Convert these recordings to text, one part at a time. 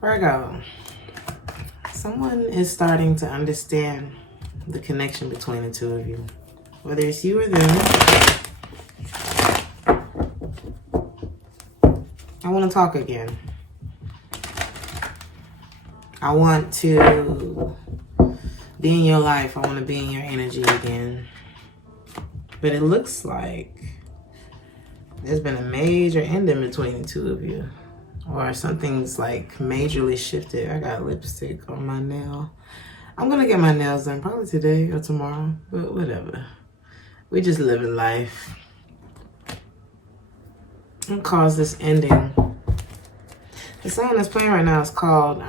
Virgo, someone is starting to understand the connection between the two of you. Whether it's you or them, I want to talk again. I want to be in your life. I want to be in your energy again. But it looks like there's been a major ending between the two of you. Or something's like majorly shifted. I got lipstick on my nail. I'm going to get my nails done probably today or tomorrow. But whatever. We just living life. What caused this ending? The song that's playing right now is called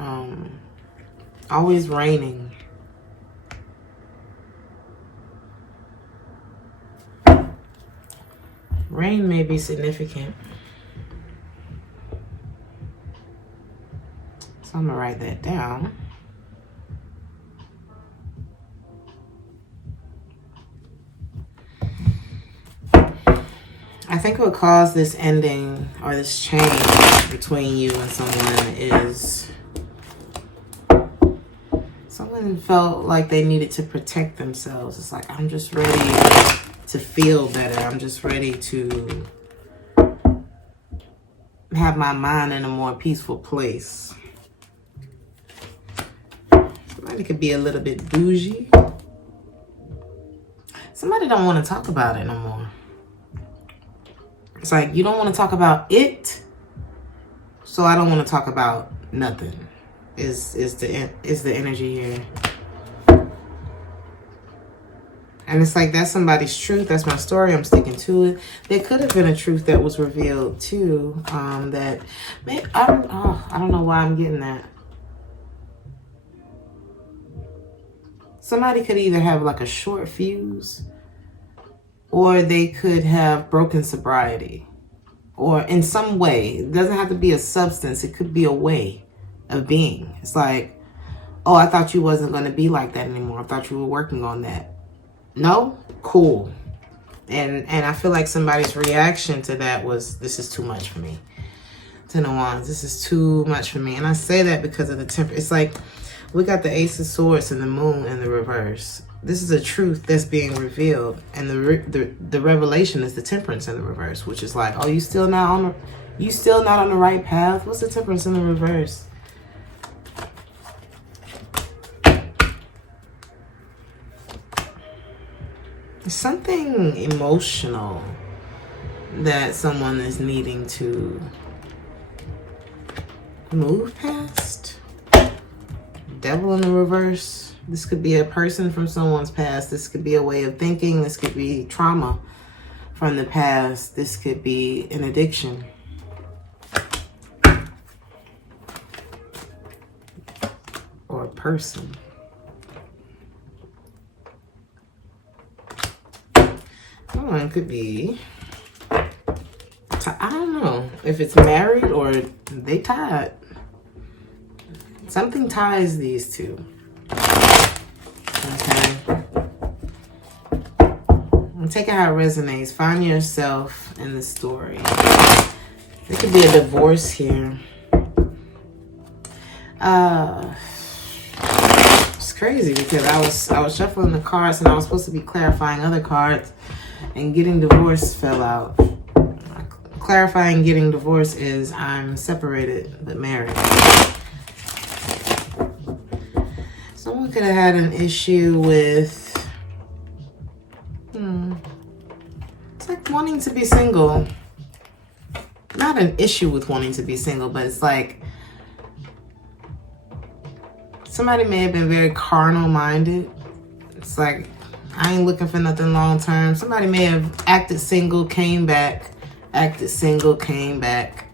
Always Raining. Rain may be significant. So I'm going to write that down. I think what caused this ending or this change between you and someone is someone felt like they needed to protect themselves. It's like, I'm just ready to feel better. I'm just ready to have my mind in a more peaceful place. Somebody could be a little bit bougie. Somebody don't want to talk about it no more. It's like, you don't want to talk about it, so I don't want to talk about nothing. Is the energy here. And it's like, that's somebody's truth. That's my story. I'm sticking to it. There could have been a truth that was revealed too. That maybe, I don't know why I'm getting that. Somebody could either have like a short fuse, or they could have broken sobriety, or in some way. It doesn't have to be a substance. It could be a way of being. It's like, oh, I thought you wasn't going to be like that anymore. I thought you were working on that. No? Cool. And I feel like somebody's reaction to that was, this is too much for me. Ten of Wands, this is too much for me. And I say that because of the temper. It's like, we got the Ace of Swords and the Moon in the reverse. This is a truth that's being revealed, and the revelation is the Temperance in the reverse, which is like, oh, you still not on the right path. What's the Temperance in the reverse? Something emotional that someone is needing to move past. Devil in the reverse. This could be a person from someone's past. This could be a way of thinking. This could be trauma from the past. This could be an addiction. Or a person. Someone could be, I don't know if it's married or they tied. Something ties these two. Okay. And take it how it resonates. Find yourself in the story. There could be a divorce here. It's crazy because I was shuffling the cards and I was supposed to be clarifying other cards, and getting divorced fell out. Clarifying getting divorced is I'm separated but married. Someone could have had an issue with, it's like wanting to be single. Not an issue with wanting to be single, but it's like somebody may have been very carnal minded. It's like, I ain't looking for nothing long term. Somebody may have acted single, came back, acted single, came back.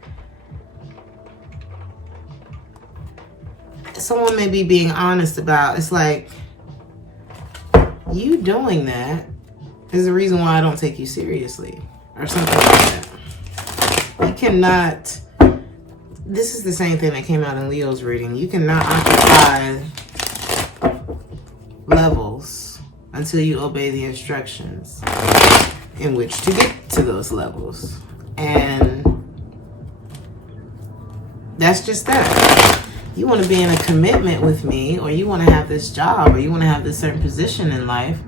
Someone may be being honest about, it's like, you doing that is the reason why I don't take you seriously, or something like that. You cannot, this is the same thing that came out in Leo's reading. You cannot occupy levels until you obey the instructions in which to get to those levels. And that's just that. You want to be in a commitment with me, or you want to have this job, or you want to have this certain position in life,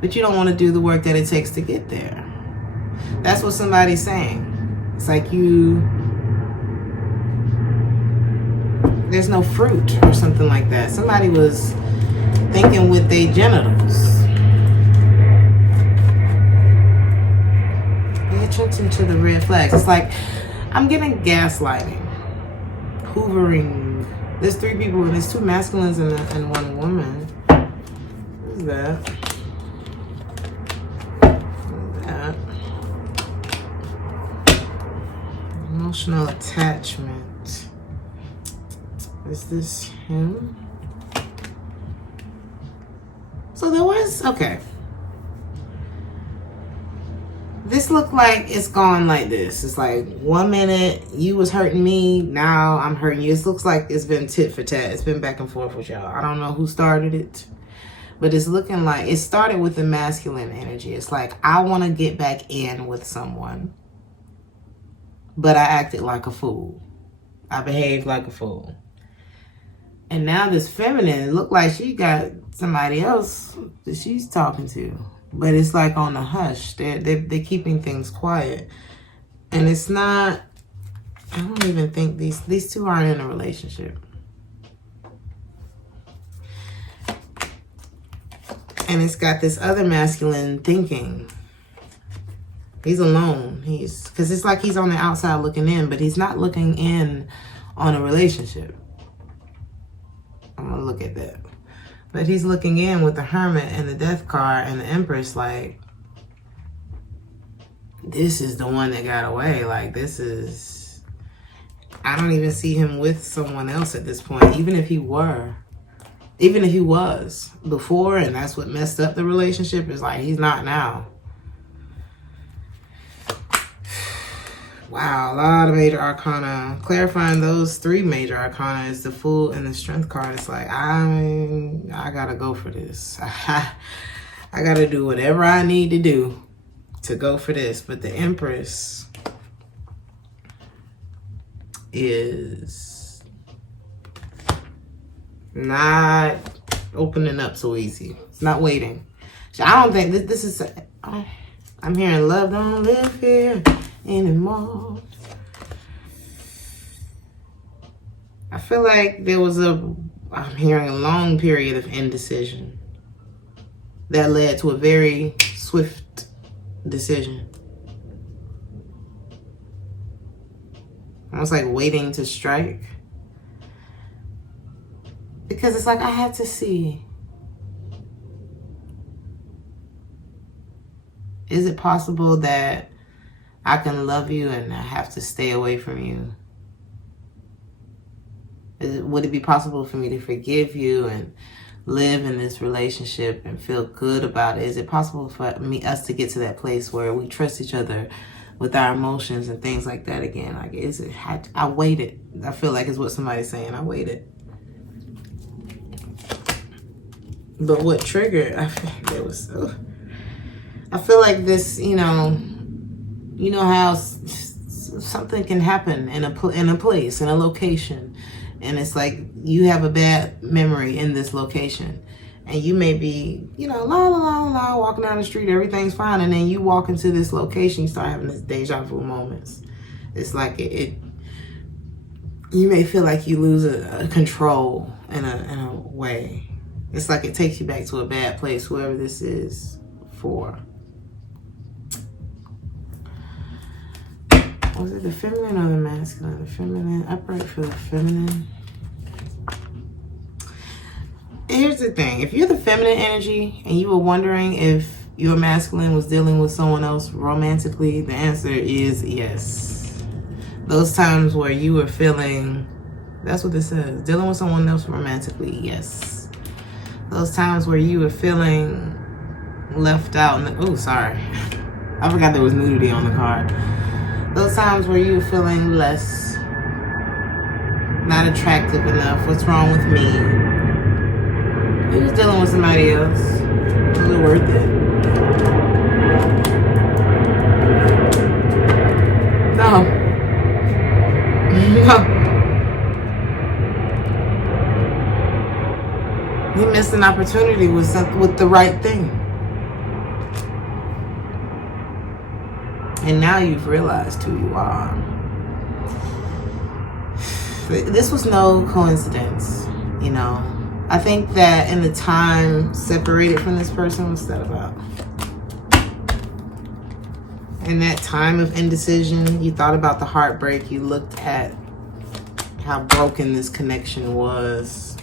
but you don't want to do the work that it takes to get there. That's what somebody's saying. It's like there's no fruit or something like that. Somebody was thinking with their genitals. Pay attention to the red flags. It's like I'm getting gaslighting, hoovering. There's 3 people, and there's 2 masculines and 1 woman. What is that? Emotional attachment. Is this him? So there was, okay. This looked like it's gone like this. It's like 1 minute you was hurting me, now I'm hurting you. It looks like it's been tit for tat. It's been back and forth with y'all. I don't know who started it, but it's looking like it started with the masculine energy. It's like, I want to get back in with someone, but I acted like a fool. I behaved like a fool. And now this feminine, it looked like she got somebody else that she's talking to. But it's like on the hush. They're keeping things quiet. And it's not, I don't even think these 2 aren't in a relationship. And it's got this other masculine thinking. He's alone. Because it's like he's on the outside looking in, but he's not looking in on a relationship. I'm going to look at that. But he's looking in with the Hermit and the Death card and the Empress like, this is the one that got away. Like, this is, I don't even see him with someone else at this point. Even if he was before, and that's what messed up the relationship, is like, he's not now. Wow, a lot of major arcana. Clarifying those 3 major arcana is the Fool and the Strength card. It's like, I gotta go for this. I gotta do whatever I need to do to go for this. But the Empress is not opening up so easy. It's not waiting. So I don't think this is, I'm hearing love don't live here anymore. I feel like there was I'm hearing a long period of indecision that led to a very swift decision. Almost like waiting to strike. Because it's like, I had to see. Is it possible that I can love you and I have to stay away from you? Would it be possible for me to forgive you and live in this relationship and feel good about it? Is it possible for us to get to that place where we trust each other with our emotions and things like that again? Like, I waited. I feel like it's what somebody's saying. I waited. But what triggered? I feel like this, you know how something can happen in a place, in a location, and it's like you have a bad memory in this location, and you may be, walking down the street, everything's fine, and then you walk into this location, you start having this deja vu moments. It's like you may feel like you lose a control in a way. It's like it takes you back to a bad place, whoever this is for. Was it the feminine or the masculine? The feminine. Upright for the feminine. Here's the thing. If you're the feminine energy and you were wondering if your masculine was dealing with someone else romantically, the answer is yes. Those times where you were feeling, that's what this says, dealing with someone else romantically, yes. Those times where you were feeling left out. Sorry. I forgot there was nudity on the card. Those times where you were feeling less, not attractive enough. What's wrong with me? You was dealing with somebody else. Was it worth it? No. You missed an opportunity with the right thing. And now you've realized who you are. This was no coincidence, you know. I think that in the time separated from this person, what's that about? In that time of indecision, you thought about the heartbreak. You looked at how broken this connection was.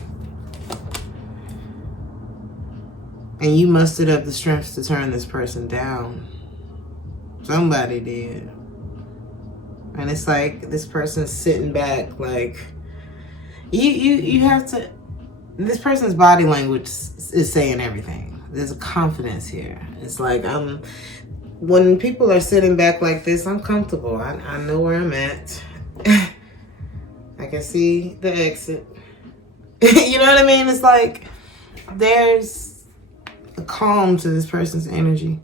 And you mustered up the strength to turn this person down. Somebody did. And it's like this person's sitting back like, you have to, this person's body language is saying everything. There's a confidence here. It's like, when people are sitting back like this, I'm comfortable. I know where I'm at. I can see the exit. You know what I mean? It's like there's a calm to this person's energy.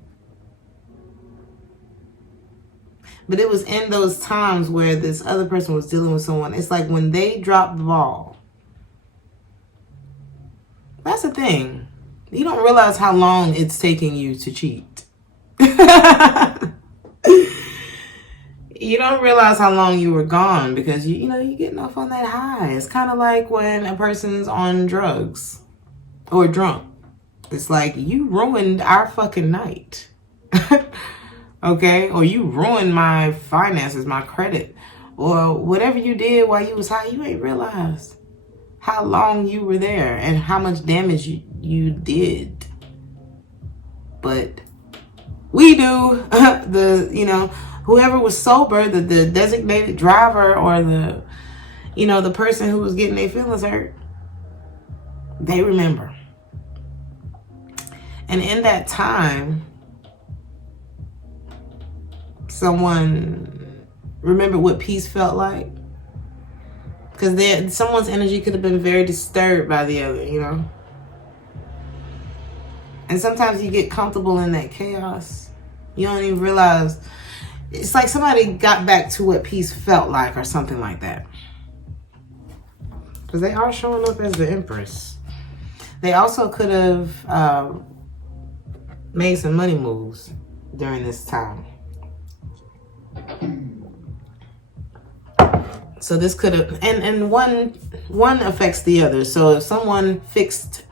But it was in those times where this other person was dealing with someone. It's like when they dropped the ball. That's the thing. You don't realize how long it's taking you to cheat. You don't realize how long you were gone because you're getting off on that high. It's kind of like when a person's on drugs or drunk. It's like you ruined our fucking night. Okay? Or you ruined my finances, my credit, or whatever you did while you was high. You ain't realized how long you were there and how much damage you did. But we do. Whoever was sober, the designated driver or the person who was getting their feelings hurt, they remember. And in that time, someone remembered what peace felt like. Because someone's energy could have been very disturbed by the other, And sometimes you get comfortable in that chaos. You don't even realize. It's like somebody got back to what peace felt like or something like that. Because they are showing up as the Empress. They also could have made some money moves during this time. So this could have, and one affects the other. So if someone fixed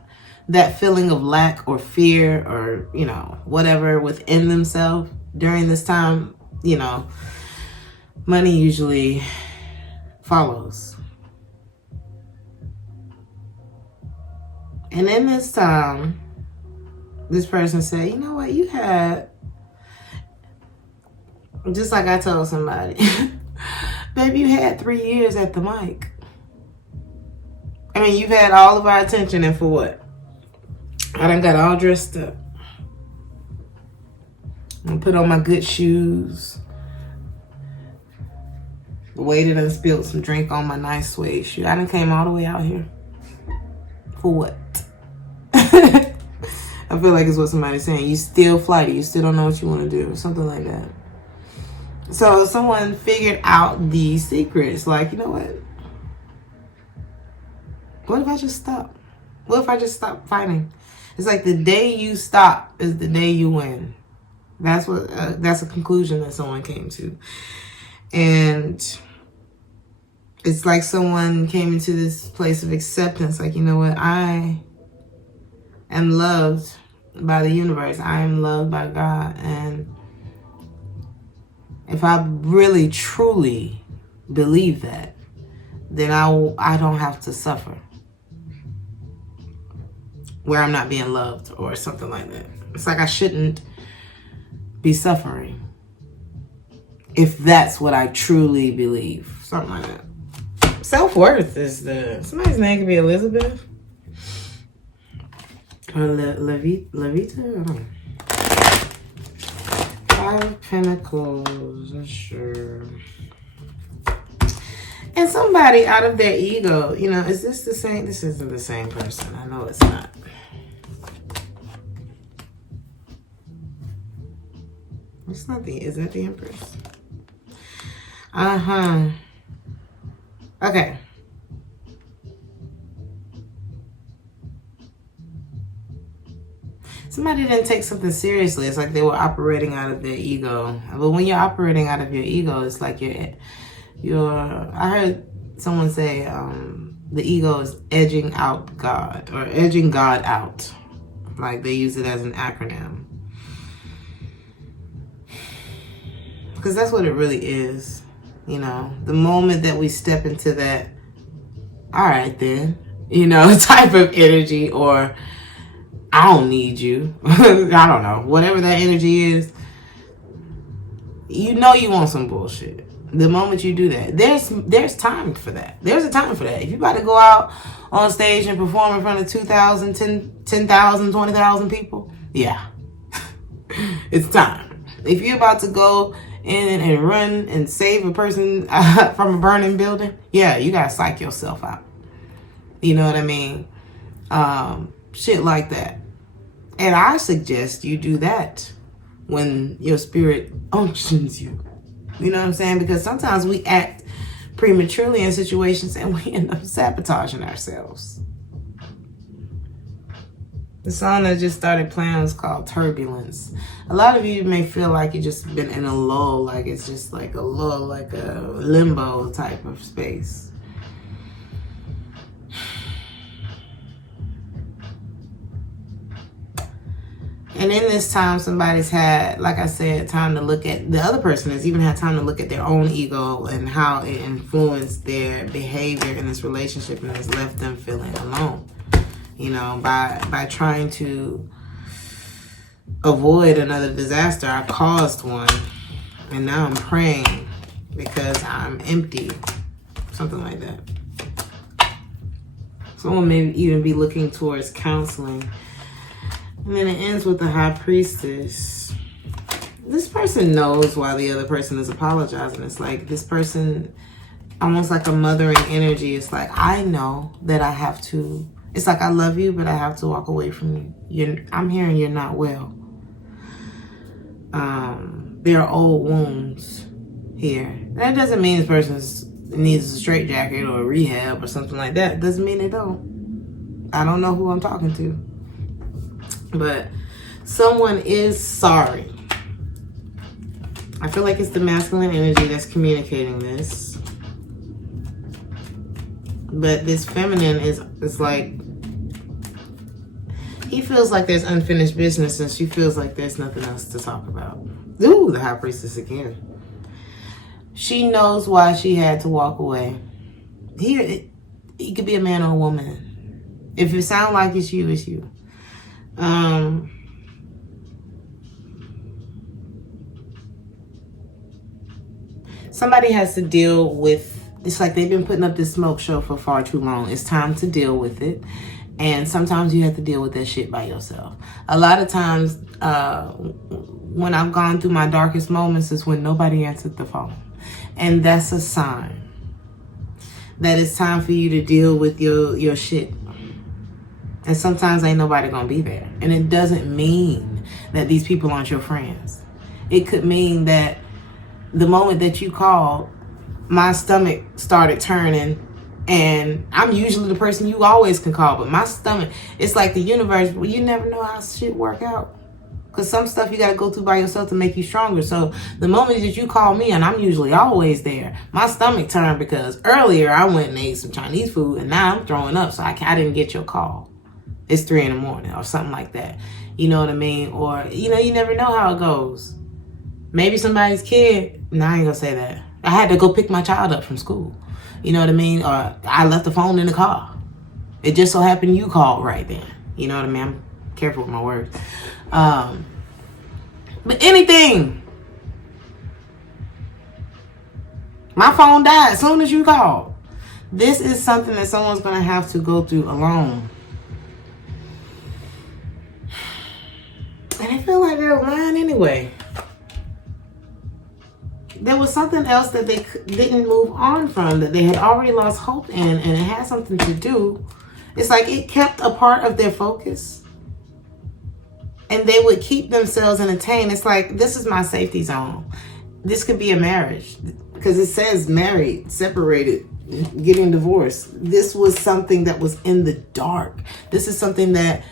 that feeling of lack or fear or, whatever within themselves during this time, money usually follows. And in this time, this person said, you know what, you had, just like I told somebody, baby, you had 3 years at the mic. I mean, you've had all of our attention, and for what? I done got all dressed up. I put on my good shoes. Waited and spilled some drink on my nice suede shoe. I done came all the way out here. For what? I feel like it's what somebody's saying. You still flighty. You still don't know what you want to do. Something like that. So someone figured out the secrets. Like, you know what? What if I just stop? What if I just stop fighting? It's like the day you stop is the day you win. That's a conclusion that someone came to. And it's like someone came into this place of acceptance. Like, you know what? I am loved by the universe. I am loved by God. And if I really, truly believe that, then I don't have to suffer where I'm not being loved or something like that. It's like I shouldn't be suffering if that's what I truly believe. Something like that. Self-worth is somebody's name could be Elizabeth or Levita. I don't know. 5 of Pentacles, sure. And somebody out of their ego, is this the same? This isn't the same person. I know it's not. It's not is that the Empress? Okay. somebody didn't take something seriously. It's like they were operating out of their ego. But when you're operating out of your ego, it's like I heard someone say the ego is edging out God, or edging God out. Like they use it as an acronym. Because that's what it really is. You know, the moment that we step into that, all right then, you know, type of energy, or I don't need you. I don't know. Whatever that energy is, you know you want some bullshit. The moment you do that, there's time for that. There's a time for that. If you about to go out on stage and perform in front of 2,000, 10,000, 20,000 people, yeah, it's time. If you're about to go in and run and save a person from a burning building, yeah, you gotta psych yourself out. You know what I mean? Shit like that. And I suggest you do that when your spirit unctions you. You know what I'm saying? Because sometimes we act prematurely in situations and we end up sabotaging ourselves. The song that just started playing is called Turbulence. A lot of you may feel like you just been in a lull, like it's just like a lull, like a limbo type of space. And in this time, somebody's had, like I said, time to look at, the other person has even had time to look at their own ego and how it influenced their behavior in this relationship and has left them feeling alone. You know, by trying to avoid another disaster, I caused one. And now I'm praying because I'm empty. Something like that. Someone may even be looking towards counseling. And then it ends with the High Priestess. This person knows why the other person is apologizing. It's like this person, almost like a mothering energy. It's like, I know that I have to, it's like I love you, but I have to walk away from you. I'm hearing you're not well. There are old wounds here. That doesn't mean this person needs a straitjacket or a rehab or something like that. It doesn't mean they don't. I don't know who I'm talking to. But someone is sorry. I feel like it's the masculine energy that's communicating this. But this feminine is like, he feels like there's unfinished business and she feels like there's nothing else to talk about. Ooh, the High Priestess again. She knows why she had to walk away. Here, it could be a man or a woman. If it sounds like it's you, it's you. Somebody has to deal with, it's like they've been putting up this smoke show for far too long. It's time to deal with it. And sometimes you have to deal with that shit by yourself. A lot of times, when I've gone through my darkest moments is when nobody answered the phone. And that's a sign that it's time for you to deal with your shit. And sometimes ain't nobody gonna be there. And it doesn't mean that these people aren't your friends. It could mean that the moment that you called, my stomach started turning, and I'm usually the person you always can call, but my stomach, it's like the universe, well, you never know how shit work out. Because some stuff you gotta go through by yourself to make you stronger. So the moment that you call me, and I'm usually always there, my stomach turned because earlier I went and ate some Chinese food, and now I'm throwing up, so I didn't get your call. It's 3 a.m. or something like that. You know what I mean? Or, you know, you never know how it goes. Maybe somebody's kid. No, I ain't gonna say that. I had to go pick my child up from school. You know what I mean? Or I left the phone in the car. It just so happened you called right then. You know what I mean? I'm careful with my words. But anything. My phone died as soon as you called. This is something that someone's gonna have to go through alone. And I feel like they're lying anyway. There was something else that they didn't move on from, that they had already lost hope in, and it had something to do. It's like it kept a part of their focus. And they would keep themselves entertained. It's like, this is my safety zone. This could be a marriage. Because it says married, separated, getting divorced. This was something that was in the dark. This is something that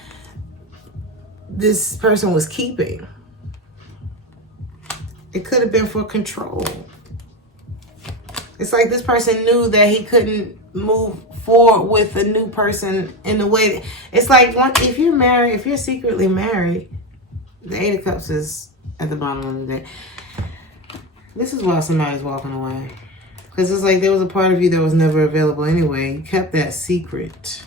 this person was keeping. It could have been for control. It's like this person knew that he couldn't move forward with a new person in the way that, it's like if you're married, if you're secretly married, the Eight of Cups is at the bottom of the deck. This is why somebody's walking away. Because it's like there was a part of you that was never available anyway. You kept that secret.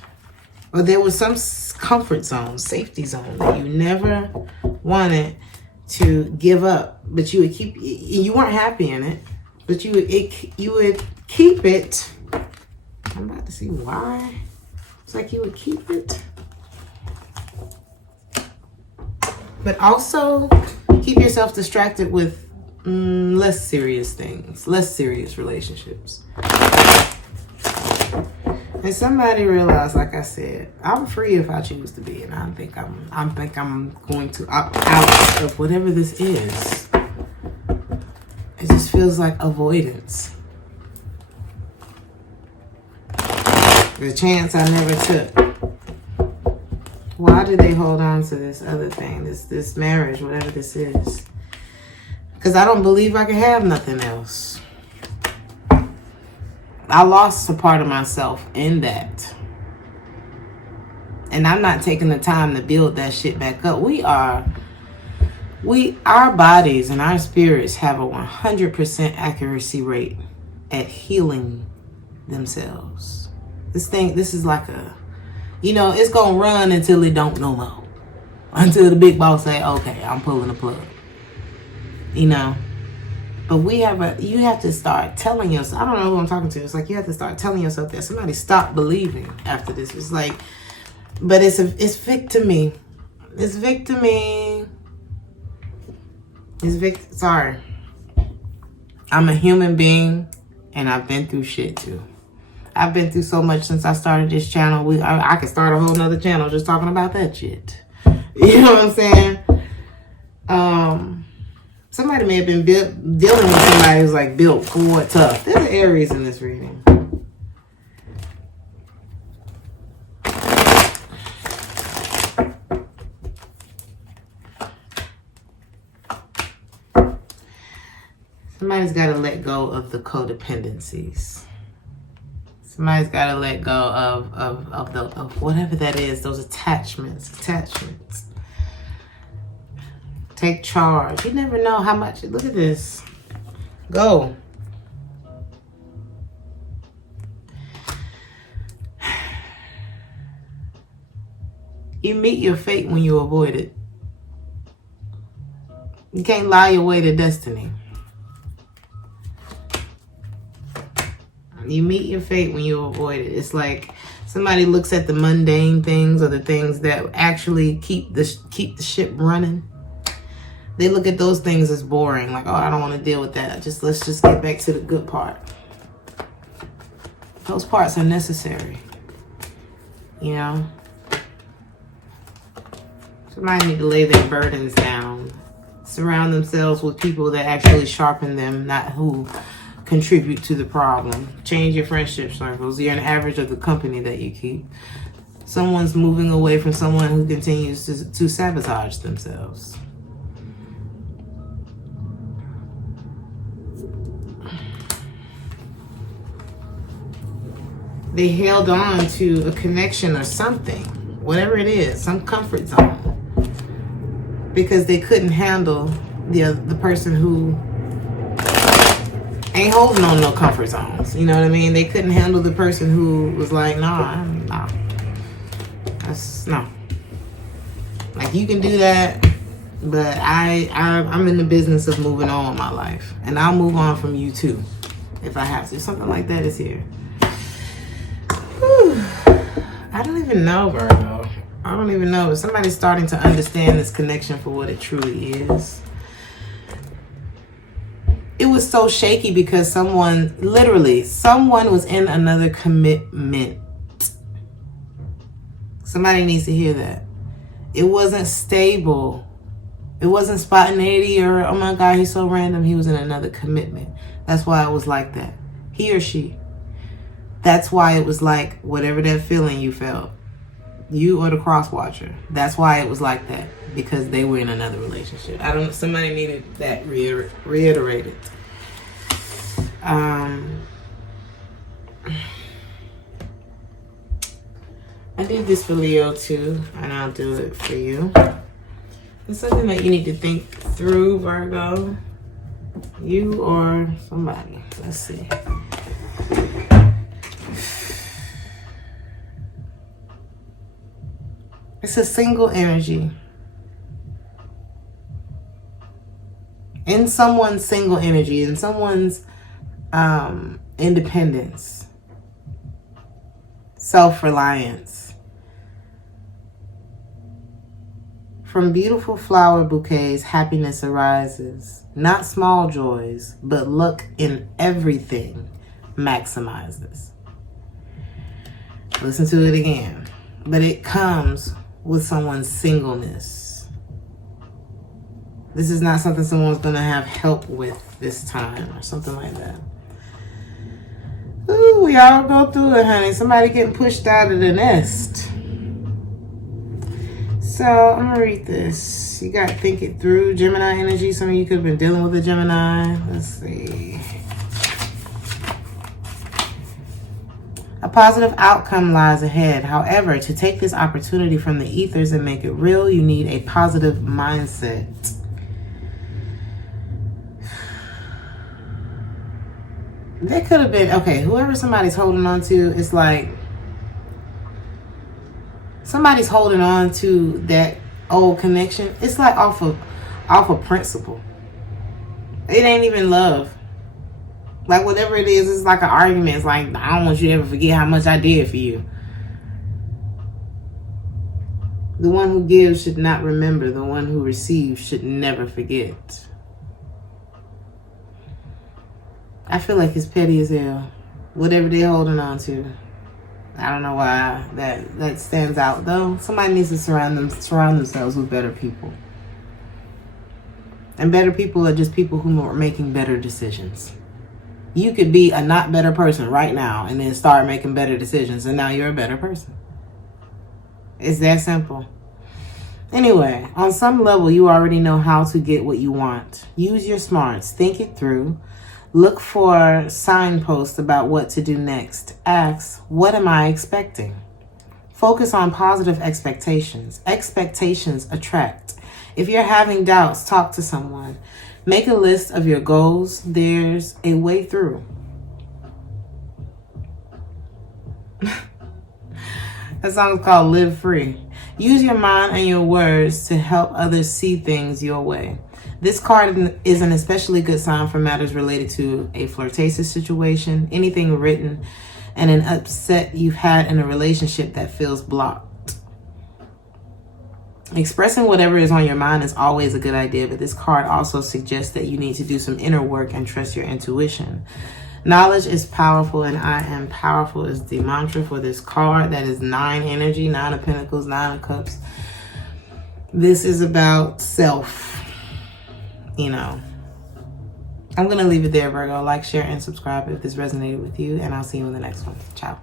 Or there was some comfort zone, safety zone that you never wanted to give up. But you would keep, you weren't happy in it. But you would keep it. I'm about to see why. It's like you would keep it. But also keep yourself distracted with less serious things, less serious relationships. And somebody realized, like I said, I'm free if I choose to be, and I think I'm going to opt out of whatever this is. It just feels like avoidance. The chance I never took. Why did they hold on to this other thing, this marriage, whatever this is? Because I don't believe I can have nothing else. I lost a part of myself in that. And I'm not taking the time to build that shit back up. Our bodies and our spirits have a 100% accuracy rate at healing themselves. This is like a, it's going to run until it don't no more. Until the big boss say, okay, I'm pulling the plug. But you have to start telling yourself, I don't know who I'm talking to. It's like you have to start telling yourself that somebody stopped believing after this. It's like, but it's victimy. It's victimy. Sorry. I'm a human being and I've been through shit too. I've been through so much since I started this channel. I could start a whole nother channel just talking about that shit. You know what I'm saying? Somebody may have been dealing with somebody who's like built, for tough. There's an Aries in this reading. Somebody's got to let go of the codependencies. Somebody's got to let go of whatever that is, those attachments. Take charge. You never know how much. Look at this. Go. You meet your fate when you avoid it. You can't lie your way to destiny. You meet your fate when you avoid it. It's like somebody looks at the mundane things or the things that actually keep the ship running. They look at those things as boring. Like, oh, I don't want to deal with that. Let's just get back to the good part. Those parts are necessary. Somebody need to lay their burdens down. Surround themselves with people that actually sharpen them, not who contribute to the problem. Change your friendship circles. You're an average of the company that you keep. Someone's moving away from someone who continues to sabotage themselves. They held on to a connection or something, whatever it is, some comfort zone, because they couldn't handle the person who ain't holding on no comfort zones. You know what I mean? They couldn't handle the person who was like, nah. That's no. Like, you can do that, but I'm in the business of moving on with my life, and I'll move on from you too, if I have to. Something like that is here. I don't even know, Virgo. I don't even know. But somebody's starting to understand this connection for what it truly is. It was so shaky because someone was in another commitment. Somebody needs to hear that. It wasn't stable. It wasn't spontaneity or, oh my God, he's so random. He was in another commitment. That's why it was like that. He or she. That's why it was like whatever that feeling you felt. You or the cross watcher. That's why it was like that. Because they were in another relationship. I don't know. Somebody needed that reiterated. I did this for Leo too, and I'll do it for you. It's something that you need to think through, Virgo. You or somebody. Let's see. It's a single energy. In someone's single energy, in someone's independence, self-reliance. From beautiful flower bouquets, happiness arises. Not small joys, but luck in everything maximizes. Listen to it again. But it comes with someone's singleness. This is not something someone's going to have help with this time or something like that. Ooh, we all go through it, honey. Somebody getting pushed out of the nest. So, I'm going to read this. You got to think it through. Gemini energy. Some of you could have been dealing with a Gemini. Let's see. A positive outcome lies ahead. However, to take this opportunity from the ethers and make it real, you need a positive mindset. There could have been, okay, whoever somebody's holding on to, it's like somebody's holding on to that old connection. It's like off of principle. It ain't even love. Like whatever it is, it's like an argument. It's like, I don't want you to ever forget how much I did for you. The one who gives should not remember. The one who receives should never forget. I feel like it's petty as hell. Whatever they're holding on to. I don't know why that stands out though. Somebody needs to surround themselves with better people. And better people are just people who are making better decisions. You could be a not better person right now and then start making better decisions, and now you're a better person. It's that simple. Anyway, on some level, you already know how to get what you want. Use your smarts. Think it through. Look for signposts about what to do next. Ask, what am I expecting? Focus on positive expectations. Expectations attract. If you're having doubts, talk to someone. Make a list of your goals. There's a way through. That song's called Live Free. Use your mind and your words to help others see things your way. This card is an especially good sign for matters related to a flirtatious situation, anything written, and an upset you've had in a relationship that feels blocked. Expressing whatever is on your mind is always a good idea, but this card also suggests that you need to do some inner work and trust your intuition. Knowledge is powerful, and I am powerful is the mantra for this card. That is 9 energy, 9 of pentacles, 9 of cups. This is about self, you know. I'm going to leave it there, Virgo. Like, share, and subscribe if this resonated with you, and I'll see you in the next one. Ciao.